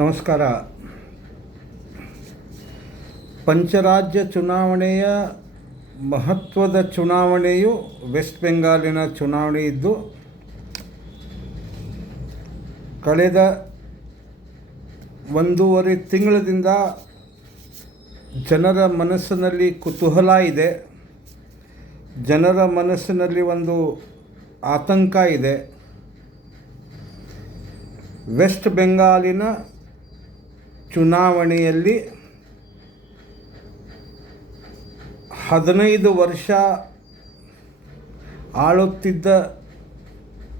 ನಮಸ್ಕಾರ. ಪಂಚರಾಜ್ಯ ಚುನಾವಣೆಯ ಮಹತ್ವದ ಚುನಾವಣೆಯು ವೆಸ್ಟ್ ಬೆಂಗಾಲಿನ ಚುನಾವಣೆ ಇದ್ದು, ಕಳೆದ 1.5 ತಿಂಗಳಿಂದ ಜನರ ಮನಸ್ಸಿನಲ್ಲಿ ಕುತೂಹಲ ಇದೆ. ಜನರ ಮನಸ್ಸಿನಲ್ಲಿ ಒಂದು ಆತಂಕ ಇದೆ. ವೆಸ್ಟ್ ಬೆಂಗಾಲಿನ ಚುನಾವಣೆಯಲ್ಲಿ 15 ವರ್ಷ ಆಳುತ್ತಿದ್ದ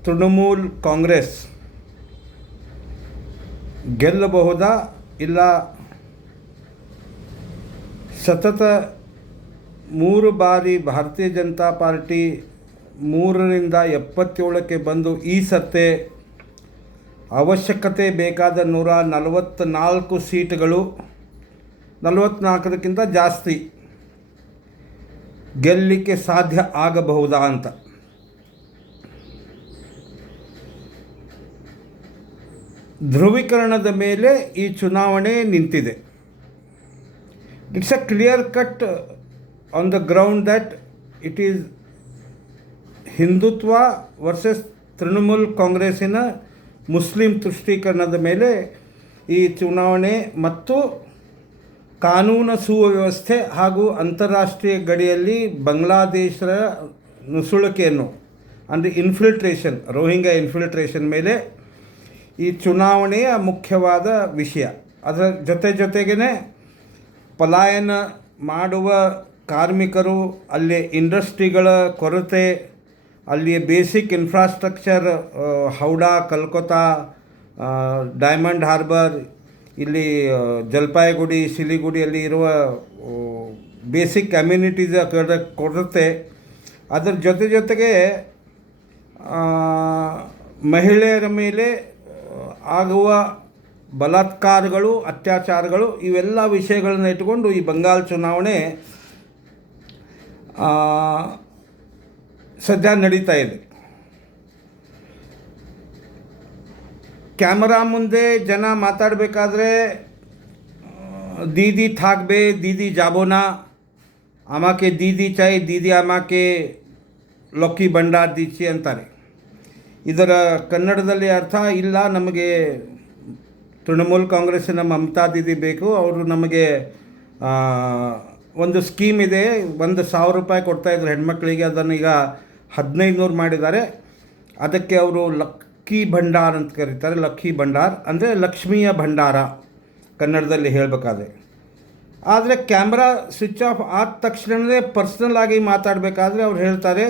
ತೃಣಮೂಲ್ ಕಾಂಗ್ರೆಸ್ ಗೆಲ್ಲಬಹುದಾ, ಇಲ್ಲ ಸತತ 3 ಬಾರಿ ಭಾರತೀಯ ಜನತಾ ಪಾರ್ಟಿ 3ರಿಂದ 77ಕ್ಕೆ ಬಂದು ಈ ಸತ್ತೆ ಅವಶ್ಯಕತೆ ಬೇಕಾದ 144 ಸೀಟುಗಳು, 44ಕ್ಕಿಂತ ಜಾಸ್ತಿ ಗೆಲ್ಲಲಿಕ್ಕೆ ಸಾಧ್ಯ ಆಗಬಹುದಾ ಅಂತ. ಧ್ರುವೀಕರಣದ ಮೇಲೆ ಈ ಚುನಾವಣೆ ನಿಂತಿದೆ. It's a clear cut on the ground that it is Hindutva versus Trinamool ಕಾಂಗ್ರೆಸ್ಸಿನ ಮುಸ್ಲಿಂ ತುಷ್ಟೀಕರಣದ ಮೇಲೆ ಈ ಚುನಾವಣೆ ಮತ್ತು ಕಾನೂನು ಸುವ್ಯವಸ್ಥೆ ಹಾಗೂ ಅಂತಾರಾಷ್ಟ್ರೀಯ ಗಡಿಯಲ್ಲಿ ಬಾಂಗ್ಲಾದೇಶದ ನುಸುಳುವಿಕೆಯನ್ನು ಅಂದರೆ ಇನ್ಫಿಲ್ಟ್ರೇಷನ್, ರೋಹಿಂಗ್ಯಾ ಇನ್ಫಿಲ್ಟ್ರೇಷನ್ ಮೇಲೆ ಈ ಚುನಾವಣೆಯ ಮುಖ್ಯವಾದ ವಿಷಯ. ಅದರ ಜೊತೆಗೇ ಪಲಾಯನ ಮಾಡುವ ಕಾರ್ಮಿಕರು, ಅಲ್ಲಿ ಇಂಡಸ್ಟ್ರಿಗಳ ಕೊರತೆ, ಅಲ್ಲಿಯ ಬೇಸಿಕ್ ಇನ್ಫ್ರಾಸ್ಟ್ರಕ್ಚರ್, ಹೌಡಾ, ಕಲ್ಕತ್ತಾ, ಡೈಮಂಡ್ ಹಾರ್ಬರ್, ಇಲ್ಲಿ ಜಲ್ಪಾಯ್ಗುಡಿ, ಸಿಲಿಗುಡಿಯಲ್ಲಿ ಇರುವ ಬೇಸಿಕ್ ಕಮ್ಯುನಿಟೀಸ್ ಕೊರತೆ, ಅದರ ಜೊತೆಗೆ ಮಹಿಳೆಯರ ಮೇಲೆ ಆಗುವ ಬಲಾತ್ಕಾರಗಳು, ಅತ್ಯಾಚಾರಗಳು, ಇವೆಲ್ಲ ವಿಷಯಗಳನ್ನು ಇಟ್ಟುಕೊಂಡು ಈ ಬಂಗಾಲ್ ಚುನಾವಣೆ ಸದ್ಯ ನಡೀತಾ ಇದೆ. ಕ್ಯಾಮರಾ ಮುಂದೆ ಜನ ಮಾತಾಡಬೇಕಾದ್ರೆ ದೀದಿ ಥಾಕ್ಬೆ, ದೀದಿ ಜಾಬೋನಾ, ಆಮಾಕೆ ದೀದಿ ಚಾಯ್, ದೀದಿ ಆಮಾಕೆ ಲಕ್ಕಿ ಭಂಡಾರ್ ದೀಚಿ ಅಂತಾರೆ. ಇದರ ಕನ್ನಡದಲ್ಲಿ ಅರ್ಥ, ಇಲ್ಲ ನಮಗೆ ತೃಣಮೂಲ್ ಕಾಂಗ್ರೆಸ್ಸಿನ ಮಮತಾ ದೀದಿ ಬೇಕು, ಅವರು ನಮಗೆ ಒಂದು ಸ್ಕೀಮ್ ಇದೆ, 1,000 ರೂಪಾಯಿ ಕೊಡ್ತಾಯಿದ್ರು ಹೆಣ್ಮಕ್ಳಿಗೆ, ಅದನ್ನು ಈಗ 1,500 ಮಾಡಿದ್ದಾರೆ. ಅದಕ್ಕೆ ಅವರು ಲಕ್ಕಿ ಭಂಡಾರ್ ಅಂತ ಕರೀತಾರೆ. ಲಕ್ಕಿ ಭಂಡಾರ್ ಅಂದರೆ ಲಕ್ಷ್ಮಿಯ ಭಂಡಾರ ಕನ್ನಡದಲ್ಲಿ ಹೇಳಬೇಕಾದ್ರೆ. ಆದರೆ ಕ್ಯಾಮ್ರಾ ಸ್ವಿಚ್ ಆಫ್ ಆದ ತಕ್ಷಣವೇ ಪರ್ಸ್ನಲ್ ಆಗಿ ಮಾತಾಡಬೇಕಾದ್ರೆ ಅವ್ರು ಹೇಳ್ತಾರೆ,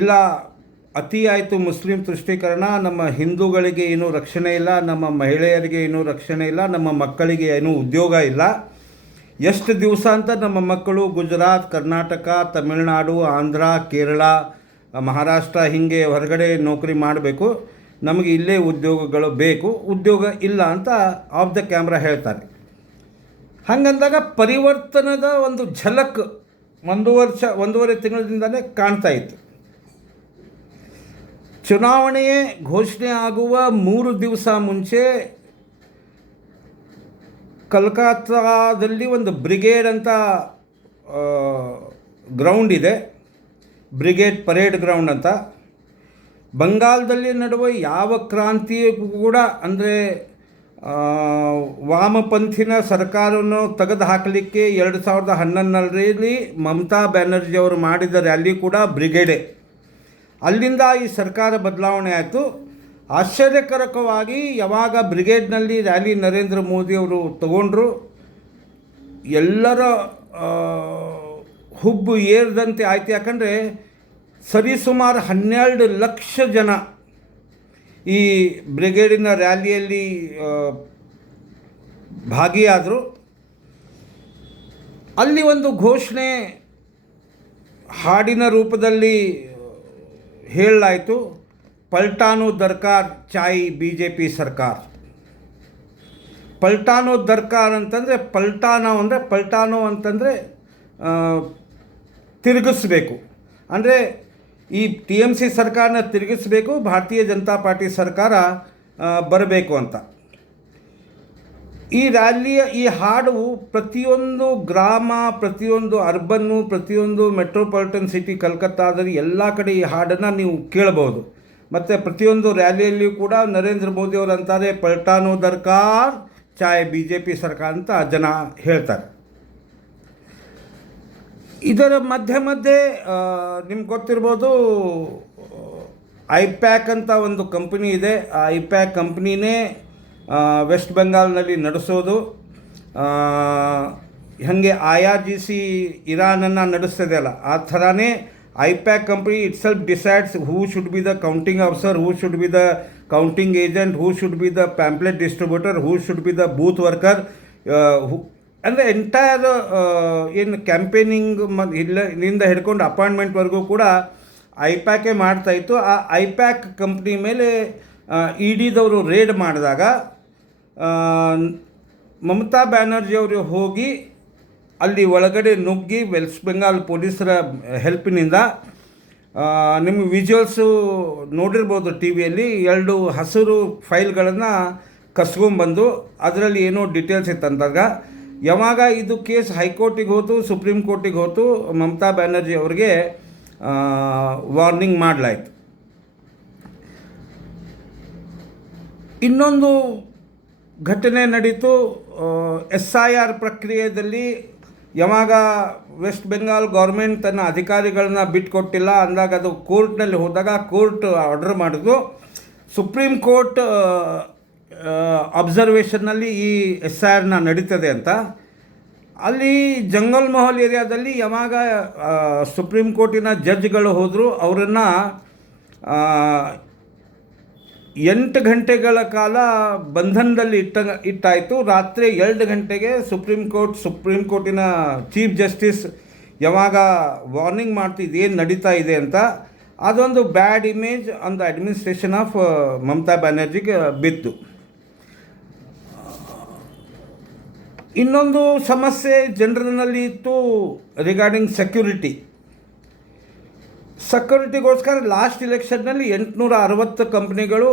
ಇಲ್ಲ ಅತಿ ಆಯಿತು ಮುಸ್ಲಿಂ ತುಷ್ಟೀಕರಣ, ನಮ್ಮ ಹಿಂದೂಗಳಿಗೆ ಏನೂ ರಕ್ಷಣೆ ಇಲ್ಲ, ನಮ್ಮ ಮಹಿಳೆಯರಿಗೆ ಏನೂ ರಕ್ಷಣೆ ಇಲ್ಲ, ನಮ್ಮ ಮಕ್ಕಳಿಗೆ ಏನೂ ಉದ್ಯೋಗ ಇಲ್ಲ. ಎಷ್ಟು ದಿವಸ ಅಂತ ನಮ್ಮ ಮಕ್ಕಳು ಗುಜರಾತ್, ಕರ್ನಾಟಕ, ತಮಿಳುನಾಡು, ಆಂಧ್ರ, ಕೇರಳ, ಮಹಾರಾಷ್ಟ್ರ ಹೀಗೆ ಹೊರಗಡೆ ನೌಕರಿ ಮಾಡಬೇಕು, ನಮಗೆ ಇಲ್ಲೇ ಉದ್ಯೋಗಗಳು ಬೇಕು, ಉದ್ಯೋಗ ಇಲ್ಲ ಅಂತ ಆಫ್ ದ ಕ್ಯಾಮ್ರಾ ಹೇಳ್ತಾರೆ. ಹಾಗಂದಾಗ ಪರಿವರ್ತನದ ಒಂದು ಝಲಕ್ 1.5 ತಿಂಗಳಿಂದಲೇ ಕಾಣ್ತಾ ಇತ್ತು. ಚುನಾವಣೆಯೇ ಘೋಷಣೆ ಆಗುವ 3 ದಿವಸ ಮುಂಚೆ ಕಲ್ಕತ್ತಾದಲ್ಲಿ ಒಂದು ಬ್ರಿಗೇಡ್ ಅಂತ ಗ್ರೌಂಡ್ ಇದೆ, ಬ್ರಿಗೇಡ್ ಪರೇಡ್ ಗ್ರೌಂಡ್ ಅಂತ. ಬಂಗಾಲದಲ್ಲಿ ನಡುವ ಯಾವ ಕ್ರಾಂತಿಯೂ ಕೂಡ, ಅಂದರೆ ವಾಮಪಂಥಿನ ಸರ್ಕಾರವನ್ನು ತೆಗೆದು ಹಾಕಲಿಕ್ಕೆ 2011ರಲ್ಲಿ ಮಮತಾ ಬ್ಯಾನರ್ಜಿ ಅವರು ಮಾಡಿದ ರ್ಯಾಲಿ ಕೂಡ ಬ್ರಿಗೇಡೆ. ಅಲ್ಲಿಂದ ಈ ಸರ್ಕಾರ ಬದಲಾವಣೆ ಆಯಿತು. ಆಶ್ಚರ್ಯಕರಕವಾಗಿ ಯಾವಾಗ ಬ್ರಿಗೇಡ್ನಲ್ಲಿ ರ್ಯಾಲಿ ನರೇಂದ್ರ ಮೋದಿಯವರು ತಗೊಂಡ್ರು, ಎಲ್ಲರ ಹುಬ್ಬು ಏರಿದಂತೆ ಆಯಿತು. ಯಾಕಂದರೆ ಸರಿಸುಮಾರು 12 ಲಕ್ಷ ಜನ ಈ ಬ್ರಿಗೇಡಿನ ರ್ಯಾಲಿಯಲ್ಲಿ ಭಾಗಿಯಾದರು. ಅಲ್ಲಿ ಒಂದು ಘೋಷಣೆ ಹಾಡಿನ ರೂಪದಲ್ಲಿ ಹೇಳಲಾಯಿತು, ಪಲ್ಟಾನೋ ದರ್ಕಾರ್ ಚಾಯ್ BJP ಸರ್ಕಾರ. ಪಲ್ಟಾನೋ ದರ್ಕಾರ್ ಅಂತಂದರೆ, ಪಲ್ಟಾನೋ ಅಂತಂದರೆ ತಿರುಗಿಸ್ಬೇಕು, ಅಂದರೆ ಈ TMC ಸರ್ಕಾರನ ತಿರುಗಿಸಬೇಕು, ಭಾರತೀಯ ಜನತಾ ಪಾರ್ಟಿ ಸರ್ಕಾರ ಬರಬೇಕು ಅಂತ. ಈ ರ್ಯಾಲಿಯ ಈ ಹಾಡು ಪ್ರತಿಯೊಂದು ಗ್ರಾಮ, ಪ್ರತಿಯೊಂದು ಅರ್ಬನ್ನು, ಪ್ರತಿಯೊಂದು ಮೆಟ್ರೋಪಾಲಿಟನ್ ಸಿಟಿ ಕಲ್ಕತ್ತಾದಲ್ಲಿ ಎಲ್ಲ ಕಡೆ ಈ ಹಾಡನ್ನು ನೀವು ಕೇಳಬಹುದು. ಮತ್ತು ಪ್ರತಿಯೊಂದು ರ್ಯಾಲಿಯಲ್ಲಿಯೂ ಕೂಡ ನರೇಂದ್ರ ಮೋದಿಯವರು ಅಂತಾರೆ ಪಲ್ಟಾನೋ ದರ್ಕಾರ್ ಚಾಯ್ BJP ಸರ್ಕಾರ ಅಂತ ಜನ ಹೇಳ್ತಾರೆ. ಇದರ ಮಧ್ಯೆ ನಿಮ್ಗೆ ಗೊತ್ತಿರ್ಬೋದು, ಐಪ್ಯಾಕ್ ಅಂತ ಒಂದು ಕಂಪನಿ ಇದೆ. ಆ ಐಪ್ಯಾಕ್ ಕಂಪ್ನಿನೇ ವೆಸ್ಟ್ ಬೆಂಗಾಲ್ನಲ್ಲಿ ನಡೆಸೋದು. ಹಾಗೆ IRGC ಇರಾನನ್ನು ನಡೆಸ್ತದೆ ಅಲ್ಲ, ಆ ಥರನೇ IPAC company itself decides who should be the counting officer, who should be the counting agent, who should be the pamphlet distributor, who should be the booth worker. ಅಂದರೆ entire ಏನು campaigning ಇಲ್ಲಿಂದ ಹಿಡ್ಕೊಂಡು ಅಪಾಯಿಂಟ್ಮೆಂಟ್ವರೆಗೂ ಕೂಡ ಐಪ್ಯಾಕೇ ಮಾಡ್ತಾಯಿತ್ತು. ಆ ಐಪ್ಯಾಕ್ company ಮೇಲೆ EDದವರು raid ಮಾಡಿದಾಗ ಮಮತಾ ಬ್ಯಾನರ್ಜಿಯವರು ಹೋಗಿ ಅಲ್ಲಿ ಒಳಗಡೆ ನುಗ್ಗಿ ವೆಸ್ಟ್ ಬೆಂಗಾಲ್ ಪೊಲೀಸರ ಹೆಲ್ಪಿನಿಂದ, ನಿಮ್ಮ ವಿಜುವಲ್ಸು ನೋಡಿರ್ಬೋದು ಟಿ ವಿಯಲ್ಲಿ, 2 ಹಸಿರು ಫೈಲ್ಗಳನ್ನು ಕಸ್ಕೊಂಬಂದು ಅದರಲ್ಲಿ ಏನೋ ಡೀಟೇಲ್ಸ್ ಇತ್ತಂದಾಗ ಯಾವಾಗ ಇದು ಕೇಸ್ ಹೈಕೋರ್ಟಿಗೆ ಹೋತು, ಸುಪ್ರೀಂ ಕೋರ್ಟಿಗೆ ಹೋತು, ಮಮತಾ ಬ್ಯಾನರ್ಜಿ ಅವರಿಗೆ ವಾರ್ನಿಂಗ್ ಮಾಡಲಾಯಿತು. ಇನ್ನೊಂದು ಘಟನೆ ನಡೀತು. SIR ಪ್ರಕ್ರಿಯೆಯಲ್ಲಿ ಯಾವಾಗ ವೆಸ್ಟ್ ಬೆಂಗಾಲ್ ಗೌರ್ಮೆಂಟ್ ತನ್ನ ಅಧಿಕಾರಿಗಳನ್ನ ಬಿಟ್ಟುಕೊಟ್ಟಿಲ್ಲ ಅಂದಾಗ ಅದು ಕೋರ್ಟ್ನಲ್ಲಿ ಹೋದಾಗ ಕೋರ್ಟ್ ಆರ್ಡರ್ ಮಾಡಿದ್ರು, ಸುಪ್ರೀಂ ಕೋರ್ಟ್ ಅಬ್ಸರ್ವೇಷನ್ನಲ್ಲಿ ಈ SIRನ ನಡೀತದೆ ಅಂತ. ಅಲ್ಲಿ ಜಂಗಲ್ ಮಹಲ್ ಏರಿಯಾದಲ್ಲಿ ಯಾವಾಗ ಸುಪ್ರೀಂ ಕೋರ್ಟಿನ ಜಡ್ಜ್ಗಳು ಹೋದರು, ಅವರನ್ನು 8 ಗಂಟೆಗಳ ಕಾಲ ಬಂಧನದಲ್ಲಿ ಇಟ್ಟಾಯಿತು. ರಾತ್ರಿ 2 ಗಂಟೆಗೆ ಸುಪ್ರೀಂ ಕೋರ್ಟಿನ ಚೀಫ್ ಜಸ್ಟಿಸ್ ಯಾವಾಗ ವಾರ್ನಿಂಗ್ ಮಾಡ್ತಿದ್ದು ಏನು ನಡೀತಾ ಇದೆ ಅಂತ, ಅದೊಂದು bad image on the administration of Mamata ಬ್ಯಾನರ್ಜಿಗೆ ಬಿತ್ತು. ಇನ್ನೊಂದು ಸಮಸ್ಯೆ ಜನರಲ್ಲಿ ಇತ್ತು ರಿಗಾರ್ಡಿಂಗ್ ಸೆಕ್ಯೂರಿಟಿಗೋಸ್ಕರ ಲಾಸ್ಟ್ ಇಲೆಕ್ಷನ್ನಲ್ಲಿ 860 ಕಂಪ್ನಿಗಳು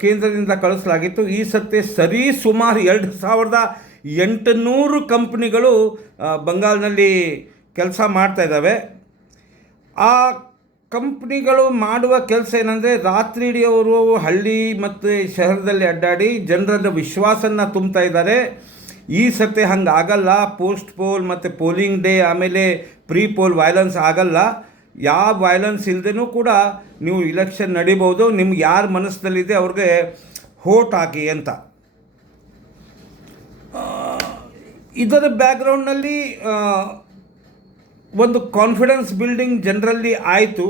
ಕೇಂದ್ರದಿಂದ ಕಳಿಸಲಾಗಿತ್ತು. ಈ ಸತಿ ಸರಿ ಸುಮಾರು 2800 ಕಂಪ್ನಿಗಳು ಬಂಗಾಲ್ನಲ್ಲಿ ಕೆಲಸ ಮಾಡ್ತಾಯಿದ್ದಾವೆ. ಆ ಕಂಪ್ನಿಗಳು ಮಾಡುವ ಕೆಲಸ ಏನಂದರೆ, ರಾತ್ರಿ ಇಡೀ ಅವರು ಹಳ್ಳಿ ಮತ್ತು ಶಹರದಲ್ಲಿ ಅಡ್ಡಾಡಿ ಜನರನ್ನು ವಿಶ್ವಾಸನ ತುಂಬ್ತಾ ಇದ್ದಾರೆ. ಈ ಸತಿ ಹಂಗೆ ಆಗಲ್ಲ. ಪೋಸ್ಟ್ ಪೋಲ್ ಮತ್ತು ಪೋಲಿಂಗ್ ಡೇ ಆಮೇಲೆ ಪ್ರೀ ಪೋಲ್ ವೈಲೆನ್ಸ್ ಆಗಲ್ಲ. ಯಾವ ವೈಲೆನ್ಸ್ ಇಲ್ಲದೇನೂ ಕೂಡ ನೀವು ಇಲೆಕ್ಷನ್ ನಡಿಬೋದು, ನಿಮ್ಗೆ ಯಾರ ಮನಸ್ಸಿನಲ್ಲಿದೆ ಅವ್ರಿಗೆ ವೋಟ್ ಹಾಕಿ ಅಂತ. ಇದರ ಬ್ಯಾಕ್ಗ್ರೌಂಡ್ನಲ್ಲಿ ಒಂದು ಕಾನ್ಫಿಡೆನ್ಸ್ ಬಿಲ್ಡಿಂಗ್ ಜನರಲ್ಲಿ ಆಯಿತು.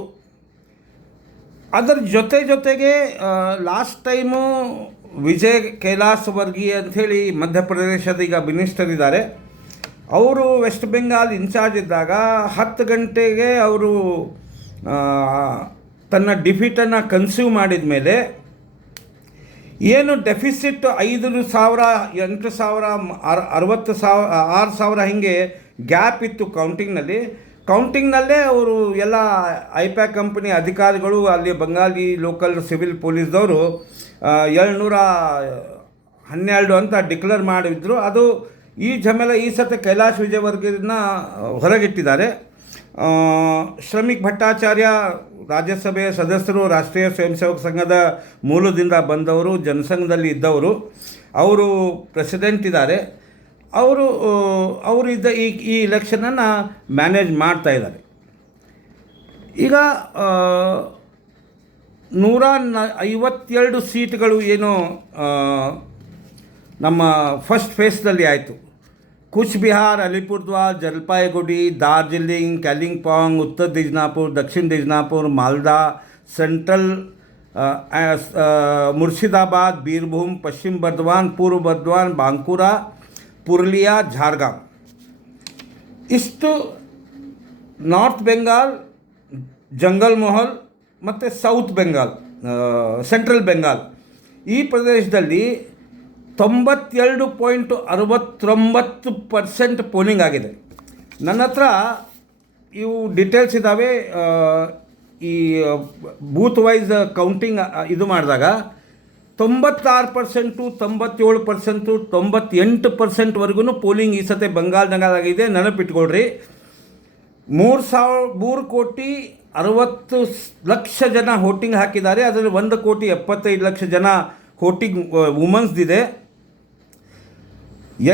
ಅದರ ಜೊತೆಗೆ ಲಾಸ್ಟ್ ಟೈಮು ವಿಜಯ್ ಕೈಲಾಸ್ ವರ್ಗೀಯ ಅಂಥೇಳಿ ಮಧ್ಯಪ್ರದೇಶದ ಈಗ ಮಿನಿಸ್ಟರ್ ಇದ್ದಾರೆ, ಅವರು ವೆಸ್ಟ್ ಬೆಂಗಾಲ್ ಇನ್ಚಾರ್ಜ್ ಇದ್ದಾಗ 10 ಗಂಟೆಗೆ ಅವರು ತನ್ನ ಡಿಫೀಟನ್ನು ಕನ್ಸ್ಯೂಮ್ ಮಾಡಿದ ಮೇಲೆ ಏನು ಡೆಫಿಸಿಟ್ 5,000, 8,000, 6,000 ಹಿಂಗೆ ಗ್ಯಾಪ್ ಇತ್ತು ಕೌಂಟಿಂಗ್ನಲ್ಲೇ ಅವರು ಎಲ್ಲ ಐಪ್ಯಾಕ್ ಕಂಪನಿ ಅಧಿಕಾರಿಗಳು, ಅಲ್ಲಿ ಬಂಗಾಲಿ ಲೋಕಲ್ ಸಿವಿಲ್ ಪೊಲೀಸ್ದವರು 712 ಅಂತ ಡಿಕ್ಲೇರ್ ಮಾಡಿದ್ರು. ಅದು ಈ ಜಮೇಲ ಈ ಸತಿ ಕೈಲಾಶ್ ವಿಜಯವರ್ಗೀಯರನ್ನ ಹೊರಗಿಟ್ಟಿದ್ದಾರೆ. ಶ್ರಮಿಕ್ ಭಟ್ಟಾಚಾರ್ಯ ರಾಜ್ಯಸಭೆಯ ಸದಸ್ಯರು, ರಾಷ್ಟ್ರೀಯ ಸ್ವಯಂ ಸೇವಕ ಸಂಘದ ಮೂಲದಿಂದ ಬಂದವರು, ಜನಸಂಘದಲ್ಲಿ ಇದ್ದವರು, ಅವರು ಪ್ರೆಸಿಡೆಂಟ್ ಇದ್ದಾರೆ. ಅವರು ಈ ಇಲೆಕ್ಷನನ್ನು ಮ್ಯಾನೇಜ್ ಮಾಡ್ತಾಯಿದ್ದಾರೆ. ಈಗ 152 ಸೀಟ್ಗಳು ಏನು ನಮ್ಮ ಫಸ್ಟ್ ಫೇಸ್ನಲ್ಲಿ ಆಯಿತು. ಕೂಚ್ ಬಿಹಾರ್, ಅಲಿಪುರ್ದ್ವಾರ್, ಜಲ್ಪಾಯ್ಗುಡಿ, ಡಾರ್ಜಿಲಿಂಗ್, ಕಾಲಿಂಪಾಂಗ್, ಉತ್ತರ ದಿಜ್ನಾಪುರ್, ದಕ್ಷಿಣ ದಿಜ್ನಾಪುರ್, ಮಾಲ್ದಾ, ಸೆಂಟ್ರಲ್ ಮುರ್ಷಿದಾಬಾದ್, ಬೀರ್ಭೂಮ್, ಪಶ್ಚಿಮ ಬರ್ಧವಾನ್, ಪೂರ್ವ ಬರ್ಧವಾನ್, ಬಾಂಕುರಾ, ಪುರುಲಿಯಾ, ಝಾರ್ಗ್ರಾಮ್, ಇಷ್ಟು ನಾರ್ತ್ ಬೆಂಗಾಲ್, ಜಂಗಲ್ ಮೊಹಲ್ ಮತ್ತು ಸೌತ್ ಬೆಂಗಾಲ್, ಸೆಂಟ್ರಲ್ ಬೆಂಗಾಲ್, ಈ ಪ್ರದೇಶದಲ್ಲಿ 92.69% ಪೋಲಿಂಗ್ ಆಗಿದೆ. ನನ್ನ ಹತ್ರ ಇವು ಡೀಟೇಲ್ಸ್ ಇದ್ದಾವೆ. ಈ ಬೂತ್ ವೈಸ್ ಕೌಂಟಿಂಗ್ ಇದು ಮಾಡಿದಾಗ 96%, 97%, 98%ವರೆಗೂ ಪೋಲಿಂಗ್ ಈ ಸತಿ ಬಂಗಾಳದಾಗಿದೆ. ನೆನಪಿಟ್ಕೊಳ್ರಿ, 3,60,60,00,000 ಜನ ವೋಟಿಂಗ್ ಹಾಕಿದ್ದಾರೆ. ಅದರಲ್ಲಿ 1,75,00,000 ಜನ ವೋಟಿಂಗ್ ವುಮನ್ಸ್ದಿದೆ.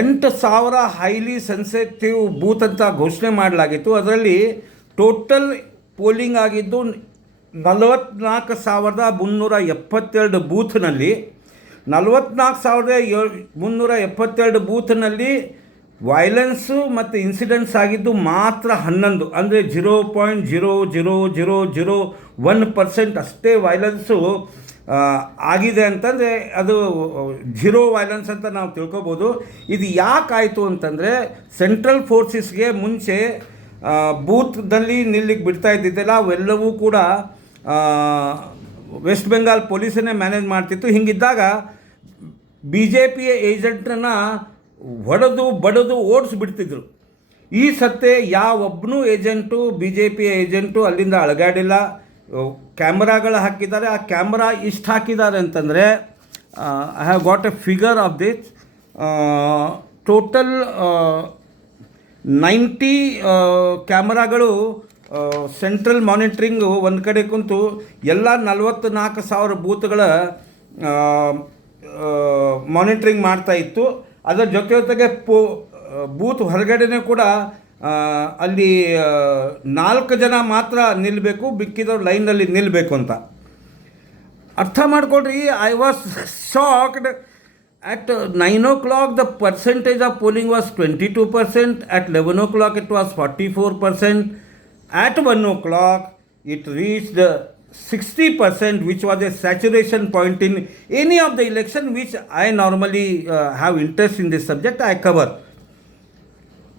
8,000 ಹೈಲಿ ಸೆನ್ಸಿಟಿವ್ ಬೂತ್ ಅಂತ ಘೋಷಣೆ ಮಾಡಲಾಗಿತ್ತು. ಅದರಲ್ಲಿ ಟೋಟಲ್ ಪೋಲಿಂಗ್ ಆಗಿದ್ದು 44,372 ಬೂತ್ನಲ್ಲಿ. 44,372 ಬೂತ್ನಲ್ಲಿ ವೈಲೆನ್ಸು ಮತ್ತು ಇನ್ಸಿಡೆಂಟ್ಸ್ ಆಗಿದ್ದು ಮಾತ್ರ 11, ಅಂದರೆ 0.00001% ಅಷ್ಟೇ ವೈಲೆನ್ಸು ಆಗಿದೆ ಅಂತಂದರೆ ಅದು ಝೀರೋ ವೈಲೆನ್ಸ್ ಅಂತ ನಾವು ತಿಳ್ಕೊಬೋದು. ಇದು ಯಾಕಾಯಿತು ಅಂತಂದರೆ ಸೆಂಟ್ರಲ್ ಫೋರ್ಸಸ್ಗೆ ಮುಂಚೆ ಬೂತ್ನಲ್ಲಿ ನಿಲ್ಲಿಗೆ ಬಿಡ್ತಾ ಇದ್ದಿದ್ದೆಲ್ಲ ಅವೆಲ್ಲವೂ ಕೂಡ ವೆಸ್ಟ್ ಬೆಂಗಾಲ್ ಪೊಲೀಸನ್ನೇ ಮ್ಯಾನೇಜ್ ಮಾಡ್ತಿತ್ತು. ಹೀಗಿದ್ದಾಗ ಬಿ ಜೆ ಪಿಯ ಏಜೆಂಟನ್ನು ಹೊಡೆದು ಬಡಿದು ಓಡಿಸ್ಬಿಡ್ತಿದ್ರು. ಈ ಸತ್ತೆ ಯಾವೊಬ್ಬನೂ ಏಜೆಂಟು, ಬಿ ಜೆ ಪಿಯ ಏಜೆಂಟು ಅಲ್ಲಿಂದ ಅಳಗಾಡಿಲ್ಲ. ಕ್ಯಾಮ್ರಾಗಳು ಹಾಕಿದ್ದಾರೆ. ಆ ಕ್ಯಾಮ್ರಾ ಇಷ್ಟು ಹಾಕಿದ್ದಾರೆ ಅಂತಂದರೆ, I have got a figure of this. Total 90 ಕ್ಯಾಮ್ರಾಗಳು ಸೆಂಟ್ರಲ್ ಮಾನಿಟ್ರಿಂಗು ಒಂದು ಕಡೆ ಕುಂತು ಎಲ್ಲ 44,000 ಬೂತ್ಗಳ ಮಾನಿಟ್ರಿಂಗ್ ಮಾಡ್ತಾಯಿತ್ತು. ಅದರ ಜೊತೆಗೆ ಬೂತ್ ಹೊರಗಡೆನೇ ಕೂಡ ಅಲ್ಲಿ 4 ಜನ ಮಾತ್ರ ನಿಲ್ಲಬೇಕು, ಬಿಕ್ಕಿದವ್ರು ಲೈನಲ್ಲಿ ನಿಲ್ಲಬೇಕು ಅಂತ. ಅರ್ಥ ಮಾಡ್ಕೊಳ್ರಿ. I was shocked. At 9 o'clock, the percentage of polling was 22%. At 11 o'clock, it was 44%. At 1 o'clock, it reached 60%, which was a saturation point in any of the election, which I normally have interest in this subject, I cover.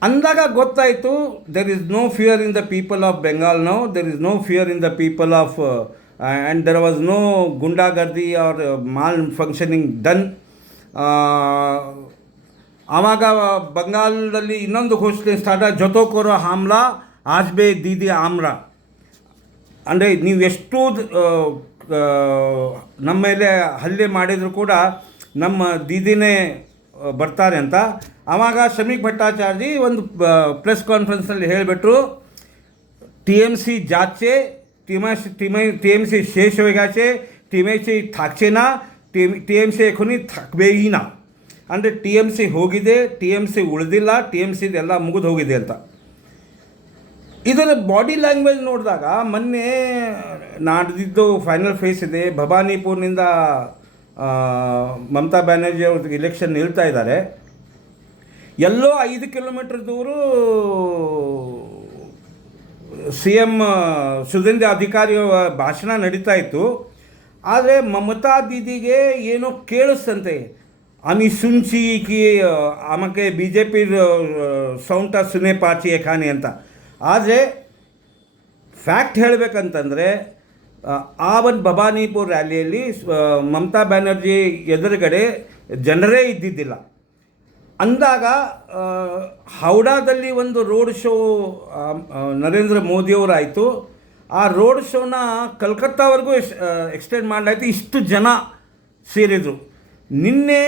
ಅಂದಾಗ ಗೊತ್ತಾಯಿತು, there is no fear in the people of Bengal now. There is no fear in the people of, and there was no gundagardi or malfunctioning done. ಆವಾಗ ಬಂಗಾಲದಲ್ಲಿ ಇನ್ನೊಂದು ಘೋಷಣೆ start ಆಗಿ ಜೊತೋಕೋರೋ ಹಾಮ್ಲಾ ಆಜ್ಬೆ ದೀದಿ ಆಮ್ರಾ, ಅಂದರೆ ನೀವು ಎಷ್ಟು ನಮ್ಮ ಮೇಲೆ ಹಲ್ಲೆ ಮಾಡಿದರೂ ಕೂಡ ನಮ್ಮ ದೀದಿನೇ ಬರ್ತಾರೆ ಅಂತ. ಆವಾಗ ಶ್ರಮಿಕ್ ಭಟ್ಟಾಚಾರ್ಜಿ ಒಂದು ಪ್ರೆಸ್ ಕಾನ್ಫರೆನ್ಸ್ನಲ್ಲಿ ಹೇಳಿಬಿಟ್ರು, ಟಿ ಎಮ್ ಸಿ ಜಾಚೆ, ಟಿ ಎಮ್ ಸಿ ಶೇಷ ಹೋಗಾಚೆ, ಟಿ ಎಮ್ ಸಿ ಥಾಕ್ಚೆನಾ, ಟಿ ಎಮ್ ಸಿ ಎಖುನಿ ಥಕ್ಬೇಯಿನ, ಅಂದರೆ ಟಿ ಎಮ್ ಸಿ ಹೋಗಿದೆ, ಟಿ ಎಮ್ ಸಿ ಉಳಿದಿಲ್ಲ, ಟಿ ಎಮ್ ಸಿ ಎಲ್ಲ ಮುಗಿದು ಹೋಗಿದೆ ಅಂತ. ಇದರ ಬಾಡಿ ಲ್ಯಾಂಗ್ವೇಜ್ ನೋಡಿದಾಗ ಮೊನ್ನೆ ನಾಡ್ದಿದ್ದು ಫೈನಲ್ ಫೇಸ್ ಇದೆ. ಭವಾನಿಪುರ್ನಿಂದ ಮಮತಾ ಬ್ಯಾನರ್ಜಿ ಅವ್ರಿಗೆ ಇಲೆಕ್ಷನ್ ನಿಲ್ತಾ ಇದ್ದಾರೆ. ಎಲ್ಲೋ 5 ಕಿಲೋಮೀಟರ್ ದೂರ ಸಿ ಎಮ್ ಸುಧೀಂದ್ರ ಅಧಿಕಾರಿ ಭಾಷಣ ನಡೀತಾ ಇತ್ತು. ಆದರೆ ಮಮತಾ ದೀದಿಗೆ ಏನೋ ಕೇಳಿಸ್ತಂತೆ, ಆಮಿ ಸುಂಚಿ ಕಿ ಆಮಕ್ಕೆ ಬಿ ಜೆ ಪಿ ಸೌಂಟ ಸುನೆ ಪಾಚಿ ಖಾನೆ ಅಂತ. ಆದರೆ ಫ್ಯಾಕ್ಟ್ ಹೇಳಬೇಕಂತಂದರೆ ಆ ಒಂದು ಭವಾನಿಪುರ್ ರ್ಯಾಲಿಯಲ್ಲಿ ಮಮತಾ ಬ್ಯಾನರ್ಜಿ ಎದುರುಗಡೆ ಜನರೇ ಇದ್ದಿದ್ದಿಲ್ಲ. ಅಂದಾಗ ಹೌಡಾದಲ್ಲಿ ಒಂದು ರೋಡ್ ಶೋ ನರೇಂದ್ರ ಮೋದಿಯವರಾಯಿತು. ಆ ರೋಡ್ ಶೋನ ಕಲ್ಕತ್ತಾವರೆಗೂ ಎಕ್ಸ್ಟೆಂಡ್ ಮಾಡಲಾಯಿತು. ಇಷ್ಟು ಜನ ಸೇರಿದರು. ನಿನ್ನೆ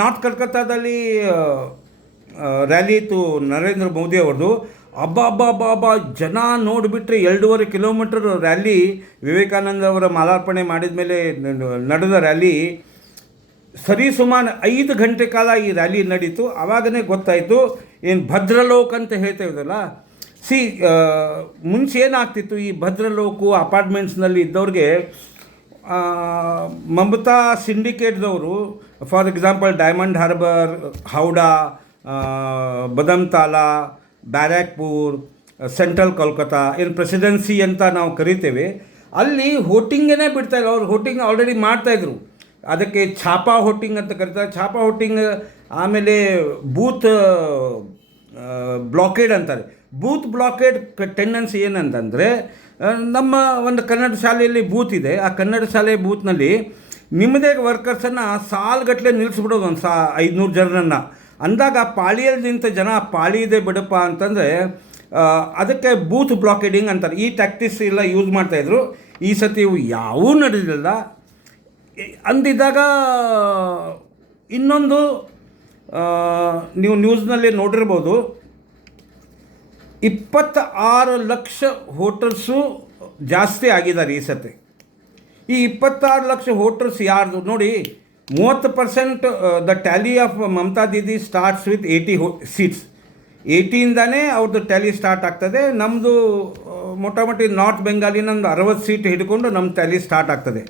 ನಾರ್ತ್ ಕಲ್ಕತ್ತಾದಲ್ಲಿ ರ್ಯಾಲಿ ಇತ್ತು ನರೇಂದ್ರ ಮೋದಿ ಅವ್ರದ್ದು. ಅಬ್ಬಾ ಜನ ನೋಡಿಬಿಟ್ರೆ 2.5 ಕಿಲೋಮೀಟರ್ ರ್ಯಾಲಿ, ವಿವೇಕಾನಂದ ಅವರ ಮಾಲಾರ್ಪಣೆ ಮಾಡಿದ ಮೇಲೆ ನಡೆದ ರ್ಯಾಲಿ. ಸರಿಸುಮಾರು 5 ಗಂಟೆ ಕಾಲ ಈ ರ್ಯಾಲಿ ನಡೀತು. ಆವಾಗನೇ ಗೊತ್ತಾಯಿತು ಏನು ಭದ್ರಲೋಕ್ ಅಂತ ಹೇಳ್ತಾ ಇದ್ದಲ್ಲ. ಮುಂಚೆ ಏನಾಗ್ತಿತ್ತು, ಈ ಭದ್ರಲೋಕು ಅಪಾರ್ಟ್ಮೆಂಟ್ಸ್ನಲ್ಲಿ ಇದ್ದವ್ರಿಗೆ ಮಮತಾ ಸಿಂಡಿಕೇಟ್ದವರು, for example Diamond Harbour, Howrah, Badamtala, Barrackpore, central Kolkata, ಏನು ಪ್ರೆಸಿಡೆನ್ಸಿ ಅಂತ ನಾವು ಕರಿತೇವೆ, ಅಲ್ಲಿ ವೋಟಿಂಗೇ ಬಿಡ್ತಾಯಿಲ್ಲ. ಅವ್ರು ವೋಟಿಂಗ್ ಆಲ್ರೆಡಿ ಮಾಡ್ತಾಯಿದ್ರು. ಅದಕ್ಕೆ ಛಾಪಾ ವೋಟಿಂಗ್ ಅಂತ ಕರೀತಾರೆ. ಛಾಪಾ ವೋಟಿಂಗ್, ಆಮೇಲೆ ಬೂತ್ ಬ್ಲಾಕೇಡ್ ಅಂತಾರೆ. ಬೂತ್ ಬ್ಲಾಕೇಡ್ ಟೆಂಡೆನ್ಸಿ ಏನಂತಂದರೆ, ನಮ್ಮ ಒಂದು ಕನ್ನಡ ಶಾಲೆಯಲ್ಲಿ ಬೂತ್ ಇದೆ. ಆ ಕನ್ನಡ ಶಾಲೆ ಬೂತ್ನಲ್ಲಿ ನಿಮ್ಮದೇ ವರ್ಕರ್ಸನ್ನು ಸಾಲುಗಟ್ಟಲೆ ನಿಲ್ಲಿಸ್ಬಿಡೋದು, ಒಂದು 500 ಜನರನ್ನು. ಅಂದಾಗ ಪಾಳಿಯಲ್ಲಿ ನಿಂತ ಜನ ಪಾಳಿ ಇದೆ ಬಿಡಪ್ಪ ಅಂತಂದರೆ ಅದಕ್ಕೆ ಬೂತ್ ಬ್ಲಾಕೇಡಿಂಗ್ ಅಂತಾರೆ. ಈ ಟ್ಯಾಕ್ಟಿಕ್ಸ್ ಎಲ್ಲ ಯೂಸ್ ಮಾಡ್ತಾಯಿದ್ರು. ಈ ಸತಿ ಇವು ಯಾವೂ ನಡೆದಿಲ್ಲ. ಅಂದಿದ್ದಾಗ ಇನ್ನೊಂದು ನೀವು ನ್ಯೂಸ್ನಲ್ಲಿ ನೋಡಿರ್ಬೋದು, 26 ಲಕ್ಷ ವೋಟರ್ಸು ಜಾಸ್ತಿ ಆಗಿದ್ದಾರೆ ಈ ಸತಿ. ಈ 26 ಲಕ್ಷ ವೋಟರ್ಸ್ ಯಾರ್ದು ನೋಡಿ, 30% the tally of Mamata Didi starts with 80 seats. 80ಇಂದಾನೇ ಅವ್ರದ್ದು ಟ್ಯಾಲಿ ಸ್ಟಾರ್ಟ್ ಆಗ್ತದೆ. ನಮ್ಮದು ಮೊಟಾಮೊಟಿ ನಾರ್ತ್ ಬೆಂಗಾಲಿನೊಂದು 60 ಸೀಟ್ ಹಿಡ್ಕೊಂಡು ನಮ್ಮ ಟ್ಯಾಲಿ ಸ್ಟಾರ್ಟ್ ಆಗ್ತದೆ.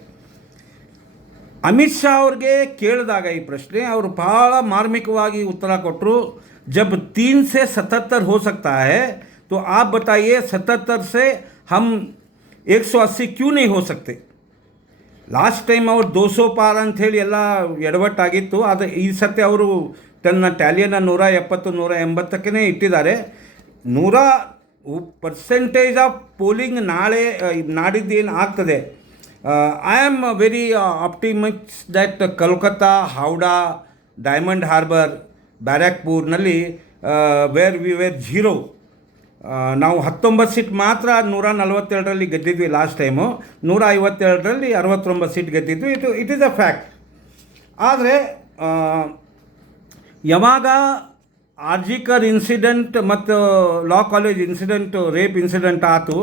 ಅಮಿತ್ ಶಾ ಅವ್ರಿಗೆ ಕೇಳಿದಾಗ ಈ ಪ್ರಶ್ನೆ, ಅವರು ಭಾಳ ಮಾರ್ಮಿಕವಾಗಿ ಉತ್ತರ ಕೊಟ್ಟರು. जब 3 से 77 हो सकता है तो आप बताइए 77 से हम 180 क्यों नहीं हो सकते. ಲಾಸ್ಟ್ ಟೈಮ್ ಅವ್ರು 200 ಪಾರ್ ಅಂಥೇಳಿ ಎಲ್ಲ ಎಡವಟ್ಟಾಗಿತ್ತು. ಅದು ಈ ಸತಿ ಅವರು ತನ್ನ ಟ್ಯಾಲಿಯನ್ನು 170 180ಕ್ಕೇ ಇಟ್ಟಿದ್ದಾರೆ. 100% ಆಫ್ ಪೋಲಿಂಗ್ ನಾಡಿದ್ದೇನು ಆಗ್ತದೆ. I am very optimist that Calcutta, Howrah, Diamond Harbour, ಬ್ಯಾರಕ್ಪುರ್ನಲ್ಲಿ ವೇರ್ ವಿ ವೇರ್ 0, ನಾವು 19 ಸೀಟ್ ಮಾತ್ರ 142ರಲ್ಲಿ ಗೆದ್ದಿದ್ವಿ ಲಾಸ್ಟ್ ಟೈಮು. 157ರಲ್ಲಿ 69 ಸೀಟ್ ಗೆದ್ದಿದ್ವಿ. It is a fact. ಆದರೆ ಯಾವಾಗ ಆರ್ಜಿಕರ್ ಇನ್ಸಿಡೆಂಟ್ ಮತ್ತು law college incident, rape incident ಆಯಿತು,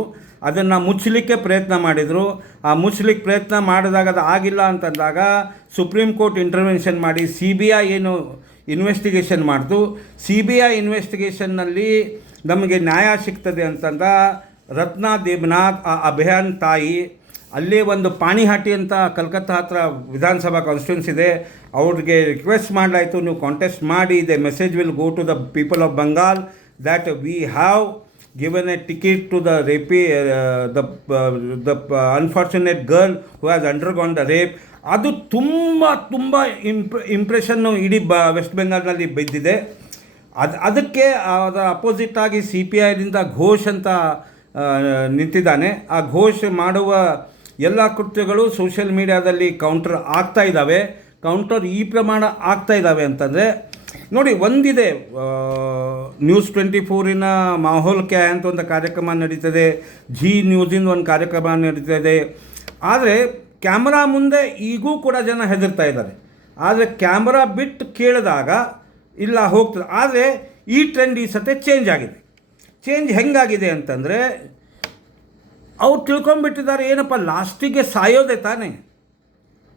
ಅದನ್ನು ಮುಚ್ಚಲಿಕ್ಕೆ ಪ್ರಯತ್ನ ಮಾಡಿದರು. ಆ ಮುಚ್ಚಲಿಕ್ಕೆ ಪ್ರಯತ್ನ ಮಾಡಿದಾಗ ಅದು ಆಗಿಲ್ಲ ಅಂತಂದಾಗ ಸುಪ್ರೀಂ ಕೋರ್ಟ್ ಇಂಟರ್ವೆನ್ಷನ್ ಮಾಡಿ CBI ಏನು ಇನ್ವೆಸ್ಟಿಗೇಷನ್ ಮಾಡ್ತು. CBI ಇನ್ವೆಸ್ಟಿಗೇಷನ್ನಲ್ಲಿ ನಮಗೆ ನ್ಯಾಯ ಸಿಗ್ತದೆ ಅಂತಂದ ರತ್ನಾ ದೇಬನಾಥ್, ಆ ಅಭಿಯಾನ್ ತಾಯಿ, ಅಲ್ಲೇ ಒಂದು ಪಾಣಿಹಾಟಿ ಅಂತ ಕಲ್ಕತ್ತಾ ಹತ್ರ ವಿಧಾನಸಭಾ ಕಾನ್ಸ್ಟಿಟ್ಯೂನ್ಸ್ ಇದೆ, ಅವ್ರಿಗೆ ರಿಕ್ವೆಸ್ಟ್ ಮಾಡಲಾಯಿತು, ನೀವು ಕಾಂಟೆಸ್ಟ್ ಮಾಡಿ, the message will go to the people of Bengal that we have given a ticket to the unfortunate girl who has undergone the rape. ಅದು ತುಂಬ ಇಂಪ್ರೆಷನ್ನು ಇಡೀ ವೆಸ್ಟ್ ಬೆಂಗಾಲ್ನಲ್ಲಿ ಬಿದ್ದಿದೆ. ಅದಕ್ಕೆ ಅದರ ಅಪೋಸಿಟಾಗಿ CPIನಿಂದ ಘೋಷ್ ಅಂತ ನಿಂತಿದ್ದಾನೆ. ಆ ಘೋಷ್ ಮಾಡುವ ಎಲ್ಲ ಕೃತ್ಯಗಳು ಸೋಷಿಯಲ್ ಮೀಡಿಯಾದಲ್ಲಿ ಕೌಂಟರ್ ಆಗ್ತಾ ಇದ್ದಾವೆ. ಕೌಂಟರ್ ಈ ಪ್ರಮಾಣ ಆಗ್ತಾ ಇದ್ದಾವೆ ಅಂತಂದರೆ ನೋಡಿ, ಒಂದಿದೆ, ನ್ಯೂಸ್ 24ನ ಮಾಹೋಲ್ ಕ್ಯಾ ಅಂತ ಒಂದು ಕಾರ್ಯಕ್ರಮ ನಡೀತದೆ, ಜಿ ನ್ಯೂಸಿಂದ ಒಂದು ಕಾರ್ಯಕ್ರಮ ನಡೀತದೆ. ಆದರೆ ಕ್ಯಾಮ್ರಾ ಮುಂದೆ ಈಗೂ ಕೂಡ ಜನ ಹೆದರ್ತಾ ಇದ್ದಾರೆ. ಆದರೆ ಕ್ಯಾಮ್ರಾ ಬಿಟ್ಟು ಕೇಳಿದಾಗ ಇಲ್ಲ ಹೋಗ್ತದೆ. ಆದರೆ ಈ ಟ್ರೆಂಡ್ ಈ ಸತಿ ಚೇಂಜ್ ಆಗಿದೆ. ಚೇಂಜ್ ಹೆಂಗಾಗಿದೆ ಅಂತಂದರೆ, ಅವ್ರು ತಿಳ್ಕೊಂಬಿಟ್ಟಿದ್ದಾರೆ, ಏನಪ್ಪ ಲಾಸ್ಟಿಗೆ ಸಾಯೋದೆ ತಾನೇ,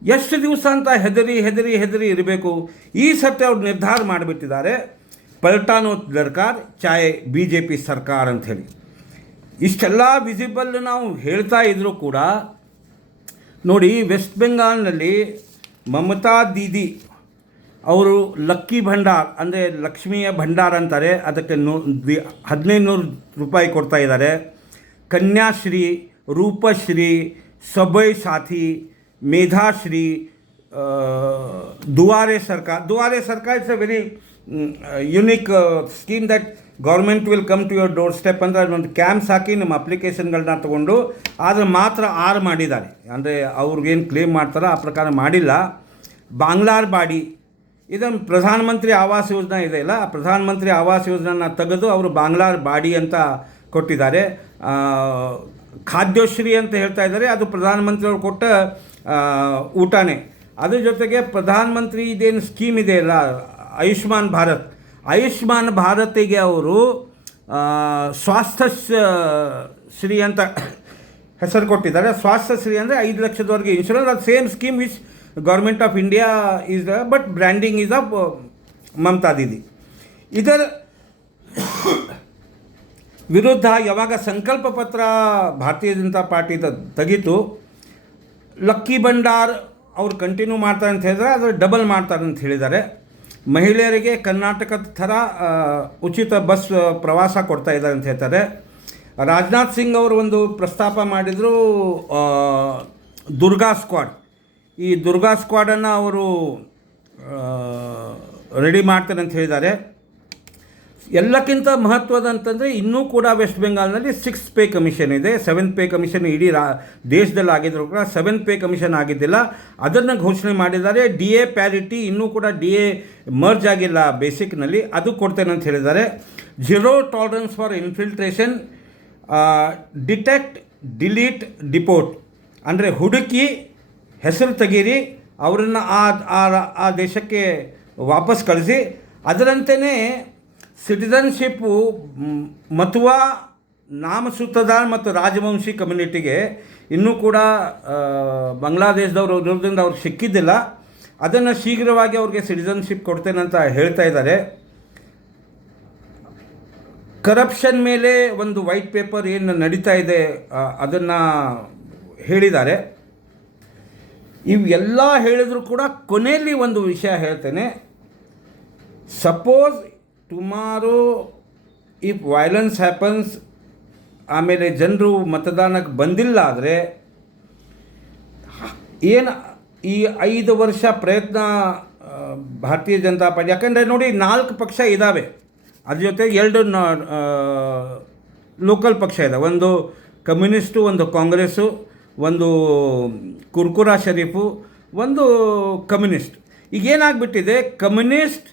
ಎಷ್ಟು ದಿವಸ ಅಂತ ಹೆದರಿ ಇರಬೇಕು. ಈ ಸತಿ ಅವ್ರು ನಿರ್ಧಾರ ಮಾಡಿಬಿಟ್ಟಿದ್ದಾರೆ, ಪಲ್ಟಾನೋ ದರ್ಕಾರ್ ಚಾಯೆ BJP ಸರ್ಕಾರ ಅಂಥೇಳಿ. ಇಷ್ಟೆಲ್ಲ ವಿಸಿಬಲ್ ನಾವು ಹೇಳ್ತಾ ಇದ್ದರೂ ಕೂಡ ನೋಡಿ, ವೆಸ್ಟ್ ಬೆಂಗಾಲ್ನಲ್ಲಿ ಮಮತಾ ದೀದಿ ಅವರು ಲಕ್ಕಿ ಭಂಡಾರ್ ಅಂದರೆ ಲಕ್ಷ್ಮಿಯ ಭಂಡಾರ ಅಂತಾರೆ, ಅದಕ್ಕೆ 1500 ರೂಪಾಯಿ ಕೊಡ್ತಾ ಇದ್ದಾರೆ. ಕನ್ಯಾಶ್ರೀ, ರೂಪಶ್ರೀ, ಸಬೈ ಸಾಥಿ, Medhashree, Duare Sarkar it's a very unique scheme that government will come to your doorstep ಅಂದರೆ ಅದೊಂದು ಕ್ಯಾಂಪ್ಸ್ ಹಾಕಿ ನಮ್ಮ ಅಪ್ಲಿಕೇಶನ್ಗಳನ್ನ ತೊಗೊಂಡು ಆದರೆ ಮಾತ್ರ 6 ಮಾಡಿದ್ದಾರೆ. ಅಂದರೆ ಅವ್ರಿಗೇನು ಕ್ಲೇಮ್ ಮಾಡ್ತಾರೋ ಆ ಪ್ರಕಾರ ಮಾಡಿಲ್ಲ. ಬಾಂಗ್ಲಾರ್ ಬಾಡಿ, ಇದನ್ನು ಪ್ರಧಾನಮಂತ್ರಿ ಆವಾಸ್ ಯೋಜನಾ ಇದೆ ಇಲ್ಲ, ಆ ಪ್ರಧಾನಮಂತ್ರಿ ಆವಾಸ್ ಯೋಜನೆನ ತೆಗೆದು ಅವರು ಬಾಂಗ್ಲಾರ್ ಬಾಡಿ ಅಂತ ಕೊಟ್ಟಿದ್ದಾರೆ. ಖಾದ್ಯಶ್ರೀ ಅಂತ ಹೇಳ್ತಾ ಇದ್ದಾರೆ, ಅದು ಪ್ರಧಾನಮಂತ್ರಿಯವರು ಕೊಟ್ಟ ಊಟನೇ. ಅದ್ರ ಜೊತೆಗೆ ಪ್ರಧಾನಮಂತ್ರಿ ಇದೇನು ಸ್ಕೀಮ್ ಇದೆ ಅಲ್ಲ, ಆಯುಷ್ಮಾನ್ ಭಾರತಿಗೆ ಅವರು ಸ್ವಾಸ್ಥ್ಯ ಶ್ರೀ ಅಂತ ಹೆಸರು ಕೊಟ್ಟಿದ್ದಾರೆ. ಸ್ವಾಸ್ಥ್ಯ ಶ್ರೀ ಅಂದರೆ 5 ಲಕ್ಷದವರೆಗೆ ಇನ್ಶೂರೆನ್ಸ್. ಅದು same scheme which government of India is but branding is of Mamata Didi. ಇದರ ವಿರುದ್ಧ ಯಾವಾಗ ಸಂಕಲ್ಪ ಪತ್ರ ಭಾರತೀಯ ಜನತಾ ಪಾರ್ಟಿ ತೆಗೀತು, ಲಕ್ಕಿ ಭಂಡಾರ್ ಅವ್ರು ಕಂಟಿನ್ಯೂ ಮಾಡ್ತಾರೆ ಅಂತ ಹೇಳಿದ್ರೆ ಅದು ಡಬಲ್ ಮಾಡ್ತಾರೆ ಅಂತ ಹೇಳಿದ್ದಾರೆ. ಮಹಿಳೆಯರಿಗೆ ಕರ್ನಾಟಕದ ಥರ ಉಚಿತ ಬಸ್ ಪ್ರವಾಸ ಕೊಡ್ತಾ ಇದ್ದಾರೆ ಅಂತ ಹೇಳ್ತಾರೆ. ರಾಜನಾಥ್ ಸಿಂಗ್ ಅವರು ಒಂದು ಪ್ರಸ್ತಾಪ ಮಾಡಿದರು, ದುರ್ಗಾ ಸ್ಕ್ವಾಡ್. ಈ ದುರ್ಗಾ ಸ್ಕ್ವಾಡನ್ನು ಅವರು ರೆಡಿ ಮಾಡ್ತಾರೆ ಅಂತ ಹೇಳಿದ್ದಾರೆ. ಎಲ್ಲಕ್ಕಿಂತ ಮಹತ್ವದಂತಂದರೆ ಇನ್ನೂ ಕೂಡ ವೆಸ್ಟ್ ಬೆಂಗಾಲ್ನಲ್ಲಿ 6th ಪೇ ಕಮಿಷನ್ ಇದೆ. 7th ಪೇ ಕಮಿಷನ್ ಇಡೀ ದೇಶದಲ್ಲಿ ಆಗಿದ್ದರೂ ಕೂಡ 7th ಪೇ ಕಮಿಷನ್ ಆಗಿದ್ದಿಲ್ಲ, ಅದನ್ನು ಘೋಷಣೆ ಮಾಡಿದ್ದಾರೆ. DA ಪ್ಯಾರಿಟಿ ಇನ್ನೂ ಕೂಡ DA ಮರ್ಜ್ ಆಗಿಲ್ಲ ಬೇಸಿಕ್ನಲ್ಲಿ, ಅದು ಕೊಡ್ತೇನೆ ಅಂತ ಹೇಳಿದ್ದಾರೆ. 0 tolerance for infiltration, detect, delete, deport ಅಂದರೆ ಹುಡುಕಿ ಹೆಸರು ತೆಗೀರಿ, ಅವರನ್ನು ಆ ದೇಶಕ್ಕೆ ವಾಪಸ್ ಕಳಿಸಿ. ಅದರಂತೆಯೇ ಸಿಟಿಸನ್ಶಿಪ್ಪು ಮತುವಾ, ನಾಮಸೂತ್ರದಾರ್ ಮತ್ತು ರಾಜವಂಶಿ ಕಮ್ಯುನಿಟಿಗೆ ಇನ್ನೂ ಕೂಡ ಬಾಂಗ್ಲಾದೇಶದವರು ಇರೋದ್ರಿಂದ ಅವ್ರಿಗೆ ಸಿಕ್ಕಿದ್ದಿಲ್ಲ. ಅದನ್ನು ಶೀಘ್ರವಾಗಿ ಅವ್ರಿಗೆ ಸಿಟಿಸನ್ಶಿಪ್ ಕೊಡ್ತೇನೆ ಅಂತ ಹೇಳ್ತಾ ಇದ್ದಾರೆ. ಕರಪ್ಷನ್ ಮೇಲೆ ಒಂದು ವೈಟ್ ಪೇಪರ್ ಏನು ನಡೀತಾ ಇದೆ ಅದನ್ನು ಹೇಳಿದ್ದಾರೆ. ಇವೆಲ್ಲ ಹೇಳಿದ್ರು ಕೂಡ ಕೊನೆಯಲ್ಲಿ ಒಂದು ವಿಷಯ ಹೇಳ್ತೇನೆ. Suppose tomorrow if violence happens, ಆಮೇಲೆ ಜನರು ಮತದಾನಕ್ಕೆ ಬಂದಿಲ್ಲ ಆದರೆ ಏನು ಈ 5 ವರ್ಷ ಪ್ರಯತ್ನ ಭಾರತೀಯ ಜನತಾ ಪಾರ್ಟಿ, ಯಾಕಂದರೆ ನೋಡಿ 4 ಪಕ್ಷ ಇದ್ದಾವೆ, ಅದ್ರ ಜೊತೆಗೆ 2 ಲೋಕಲ್ ಪಕ್ಷ ಇದೆ. ಒಂದು ಕಮ್ಯುನಿಸ್ಟು, ಒಂದು ಕಾಂಗ್ರೆಸ್ಸು, ಒಂದು ಕುರ್ಕುರಾ ಶರೀಫು, ಒಂದು ಕಮ್ಯುನಿಸ್ಟ್. ಈಗೇನಾಗ್ಬಿಟ್ಟಿದೆ, ಕಮ್ಯುನಿಸ್ಟ್,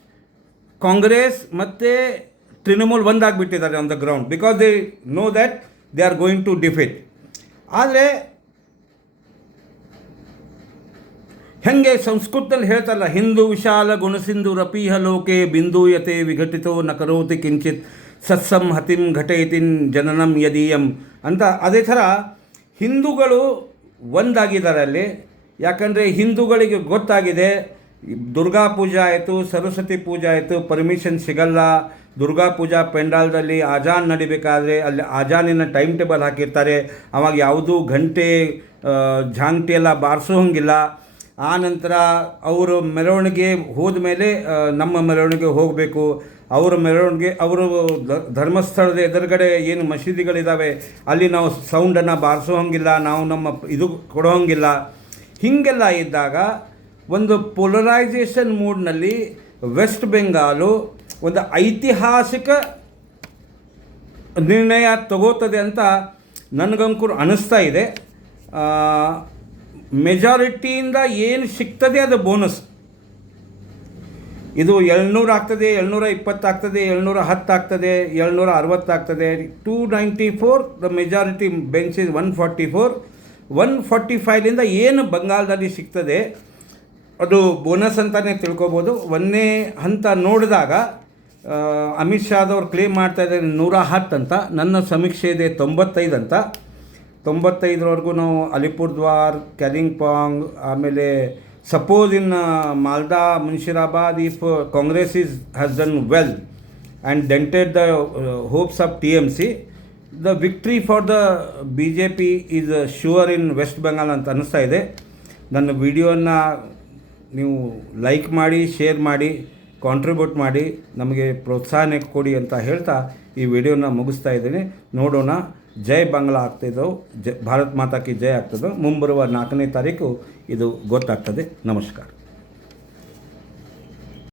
ಕಾಂಗ್ರೆಸ್ ಮತ್ತು ತೃಣಮೂಲ್ ಒಂದಾಗಿಬಿಟ್ಟಿದ್ದಾರೆ on the ground, because they know that they are going to defeat. ಆದರೆ ಹೆಂಗೆ ಸಂಸ್ಕೃತದಲ್ಲಿ ಹೇಳ್ತಾರಲ್ಲ, ಹಿಂದೂ ವಿಶಾಲ ಗುಣಸಿಂಧು ರಪೀಹ ಲೋಕೆ ಬಿಂದೂಯತೆ ವಿಘಟಿತೋ ನ ಕರೋತಿ ಕಿಂಚಿತ್ ಸತ್ಸಂ ಹತಿಂ ಘಟಯತಿನ್ ಜನನಂ ಯದೀಯಂ ಅಂತ. ಅದೇ ಥರ ಹಿಂದೂಗಳು ಒಂದಾಗಿದ್ದಾರೆ ಅಲ್ಲಿ. ಯಾಕಂದರೆ ಹಿಂದೂಗಳಿಗೆ ಗೊತ್ತಾಗಿದೆ, ದುರ್ಗಾ ಪೂಜೆ ಆಯಿತು, ಸರಸ್ವತಿ ಪೂಜೆ ಆಯಿತು, ಪರ್ಮಿಷನ್ ಸಿಗಲ್ಲ. ದುರ್ಗಾ ಪೂಜಾ ಪೆಂಡಾಲ್ದಲ್ಲಿ ಆಜಾನ್ ನಡಿಬೇಕಾದ್ರೆ ಅಲ್ಲಿ ಆಜಾನಿನ ಟೈಮ್ ಟೇಬಲ್ ಹಾಕಿರ್ತಾರೆ. ಆವಾಗ ಯಾವುದೂ ಗಂಟೆ ಝಾಂಗ್ಟಿ ಎಲ್ಲ ಬಾರಿಸೋಂಗಿಲ್ಲ. ಆ ನಂತರ ಅವರು ಮೆರವಣಿಗೆ ಹೋದ ಮೇಲೆ ನಮ್ಮ ಮೆರವಣಿಗೆ ಹೋಗಬೇಕು. ಅವರ ಮೆರವಣಿಗೆ, ಅವರು ಧರ್ಮಸ್ಥಳದ ಎದುರುಗಡೆ ಏನು ಮಸೀದಿಗಳಿದ್ದಾವೆ ಅಲ್ಲಿ ನಾವು ಸೌಂಡನ್ನು ಬಾರಿಸೋಂಗಿಲ್ಲ, ನಾವು ನಮ್ಮ ಇದು ಕೊಡೋಂಗಿಲ್ಲ. ಹೀಗೆಲ್ಲ ಇದ್ದಾಗ ಒಂದು ಪೊಲರೈಸೇಷನ್ ಮೂಡ್ನಲ್ಲಿ ವೆಸ್ಟ್ ಬೆಂಗಾಲು ಒಂದು ಐತಿಹಾಸಿಕ ನಿರ್ಣಯ ತಗೋತದೆ ಅಂತ ನನಗಂಕೂ ಅನ್ನಿಸ್ತಾ ಇದೆ. ಮೆಜಾರಿಟಿಯಿಂದ ಏನು ಸಿಗ್ತದೆ ಅದು ಬೋನಸ್. ಇದು 700 ಆಗ್ತದೆ, 720 ಆಗ್ತದೆ, 710 ಆಗ್ತದೆ, 760 ಆಗ್ತದೆ. 294 ದ ಮೆಜಾರಿಟಿ ಬೆಂಚ್ ಇಸ್ 144. 145ಲಿಂದ ಏನು ಬಂಗಾಳದಲ್ಲಿ ಸಿಗ್ತದೆ ಅದು ಬೋನಸ್ ಅಂತಲೇ ತಿಳ್ಕೊಬೋದು. ಒಂದನೇ ಹಂತ ನೋಡಿದಾಗ ಅಮಿತ್ ಶಾದವ್ರು ಕ್ಲೇಮ್ ಮಾಡ್ತಾಯಿದ್ದಾರೆ 110 ಅಂತ. ನನ್ನ ಸಮೀಕ್ಷೆ ಇದೆ 95 ಅಂತ. 95ರವರೆಗೂ ನಾವು ಅಲಿಪುರ್ದ್ವಾರ್, ಕ್ಯಾರಿಂಗ್ಪಾಂಗ್, ಆಮೇಲೆ suppose in Malda, Murshidabad, if Congress has done well and dented the hopes of TMC, the victory for the BJP is sure in West Bengal ಅಂತ ಅನ್ನಿಸ್ತಾ ಇದೆ. ನನ್ನ ವಿಡಿಯೋನ ನೀವು ಲೈಕ್ ಮಾಡಿ, ಶೇರ್ ಮಾಡಿ, ಕಾಂಟ್ರಿಬ್ಯೂಟ್ ಮಾಡಿ, ನಮಗೆ ಪ್ರೋತ್ಸಾಹನೆ ಕೊಡಿ ಅಂತ ಹೇಳ್ತಾ ಈ ವಿಡಿಯೋನ ಮುಗಿಸ್ತಾ ಇದ್ದೀನಿ. ನೋಡೋಣ ಜೈ ಬಾಂಗ್ಲಾ ಆಗ್ತಿದ್ದೋ, ಭಾರತ್ ಮಾತಾ ಕಿ ಜೈ ಆಗ್ತದೋ. ಮುಂಬರುವ 4ನೇ ತಾರೀಕು ಇದು ಗೊತ್ತಾಗ್ತದೆ. ನಮಸ್ಕಾರ.